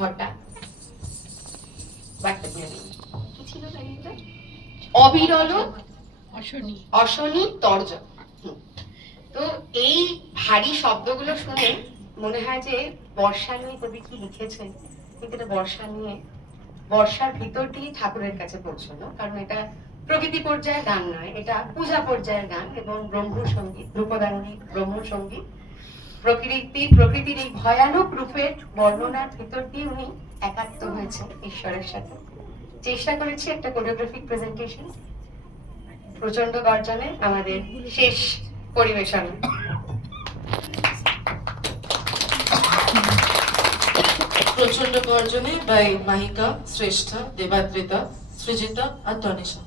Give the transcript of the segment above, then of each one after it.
ঘটা, কি ছিল লাইনটা? অবিরল অশনি তর্জন। তো এই ভারী শব্দগুলো শুনে মনে হয় যে বর্ষা নিয়ে কবি কি লিখেছেন, কিন্তু এটা বর্ষা নিয়ে, বর্ষার ভিতর দিয়ে ঠাকুরের কাছে পৌঁছলো, কারণ এটা প্রকৃতি পর্যায়ের গান নয়, এটা পূজা পর্যায়ের গান এবং ব্রহ্ম সঙ্গীত, ধ্রুপদাঙ্গিক ব্রহ্ম সঙ্গীত। প্রকৃতির এই ভয়ানক রূপের বর্ণনার ভিতর দিয়ে উনি একাত্ম হয়েছে ঈশ্বরের সাথে। চেষ্টা করেছি একটা কোরিওগ্রাফিক প্রেজেন্টেশন, প্রচন্ড গর্জনে আমাদের শেষ পরিবেশন। প্রচন্ড গর্জনে বাই মাহিকা, শ্রেষ্ঠা, দেবাদ্রিতা, সৃজিতা আর তনিষা।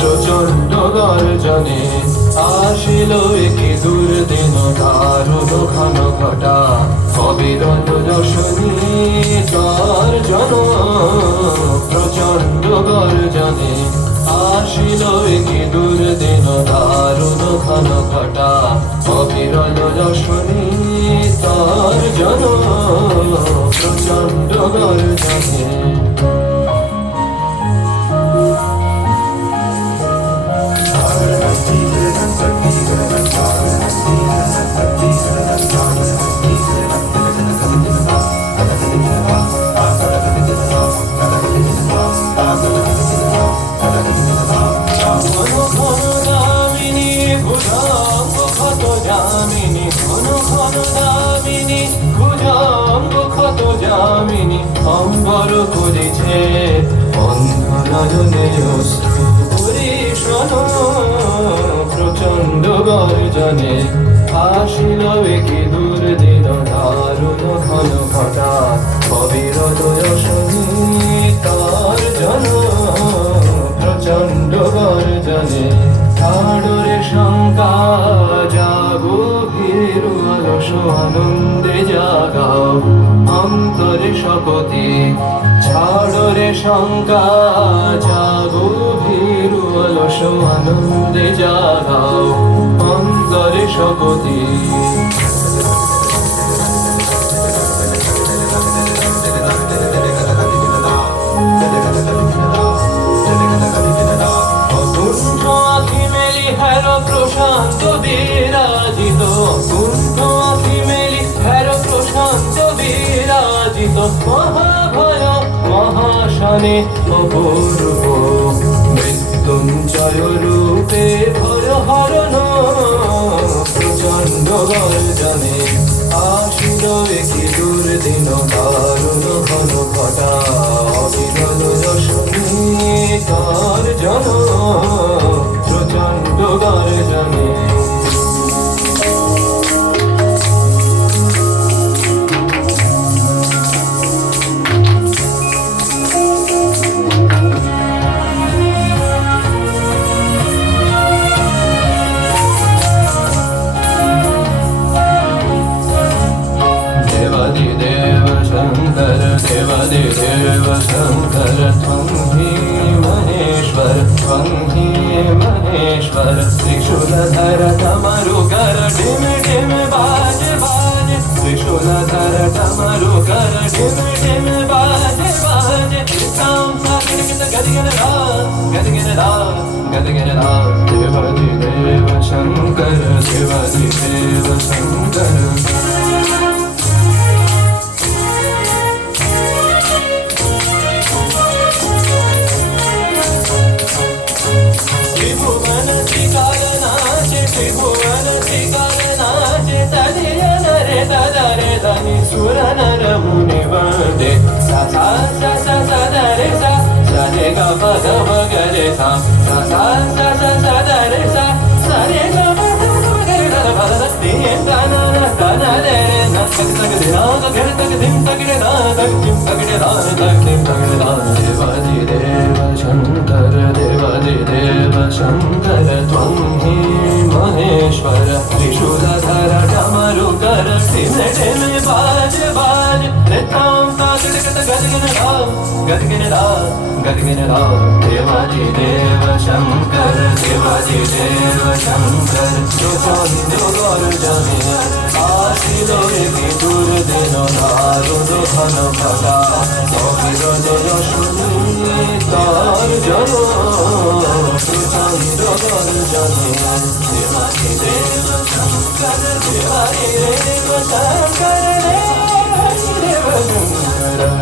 প্রচন্ড গর্জনে আসিল একে দুর্দিন, দারুণ ঘন ঘটা অবিরল রশনি গর্জন। প্রচন্ড গর্জনে আসিল একে দুর্দিন, দারুণ ঘন ঘটা অবিরল রশনি গর্জন। প্রচন্ড গর্জনে অম্বর করেছে অন্ধ নয়নে অশ্রু পরিশন। প্রচন্ড গর্জনে আসিল একে দুর্দিন, দারুণ ঘন ঘটা অবিরল রশনি তর্জন। প্রচন্ড গর্জনে ঠাড়রে শঙ্কা জাগো, ভীরু অলস আনন্দে জাগাও অন্তরে শপথে। ছাড়রে শঙ্কা জাগো, ভীরু অলস আনন্দে জাগাও অন্তরে শপথে। প্রশান্ত বিরাজিত, কুণ্ঠ আখি মেলি হের প্রশান্ত বিরাজিত, মহাভয় মহাশানে অপূর্ব মৃত্যুঞ্জয় রূপে ভয় হরণ। প্রচন্ড গর্জনে আসিল একে দুর্দিন, দারুণ ঘন ঘটা অবিরল রশনি গর্জন। প্রচন্ড গর্জনে देवादिदेव शंकर, देवादिदेव शंकर, त्वं हि महेश्वर, त्वं हि महेश्वर। त्रिशूलधर डमरुकर डिम डिम बाज बाज, त्रिशूलधर डमरुकर डिम डिम बाज बाज। साम सा गिन गदिगन रा, गदिगन रा, गदिगन रा। देवादिदेव शंकर, देवादिदेव शंकर। सुर नर मुनि वंदे, सा सा सा सा सा द रे सा, सा रे ग प ध प ग रे सा, सा सा सा सा सा द रे सा, सा रे ग प ध प ग रे सा, ध ध ति द न रे न तक तक रे ना, ग ग तक धिम तक रे ना, तक धिम तक रे ना, तक धिम शङ्कर त्वं हि महेश्वर त्रिशूलधर डमरुकर टिमे टिमे बाज बाज ऋतां ता गदगद गदगिनरा देवादिदेव शङ्कर देवादिदेव शङ्कर जो चन्द्र गर्जने आशिलो कि दुर्दिन दारुण घन फटा অবিরত রশ্মি তার জন চন্দ্র গর্জনে দেবাদি দেব শঙ্কর দেবাদি দেব শঙ্কর দেবাদি দেব শঙ্কর